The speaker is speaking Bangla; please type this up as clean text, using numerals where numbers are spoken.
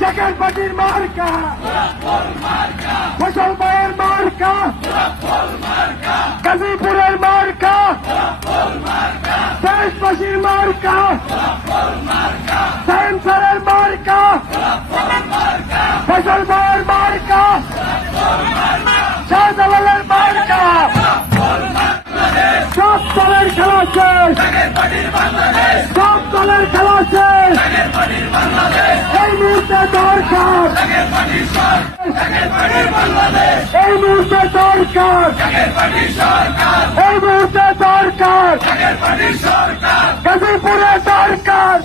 জাকের পার্টির মার্কা ফসল ভাইয়ের মার্কা গাজীপুরের মার্কা দেশবাসীর মার্কা সায়েন্সারের মার্কা ফসল ভাইয়ের মার্কা শাহজালালের মার্কা সব দলের খেলা শেষ সব দলের খেলা শেষ এই মুহূর্তে দরকার এই মুহূর্তে দরকার এই মুহূর্তে দরকার গাজীপুরে দরকার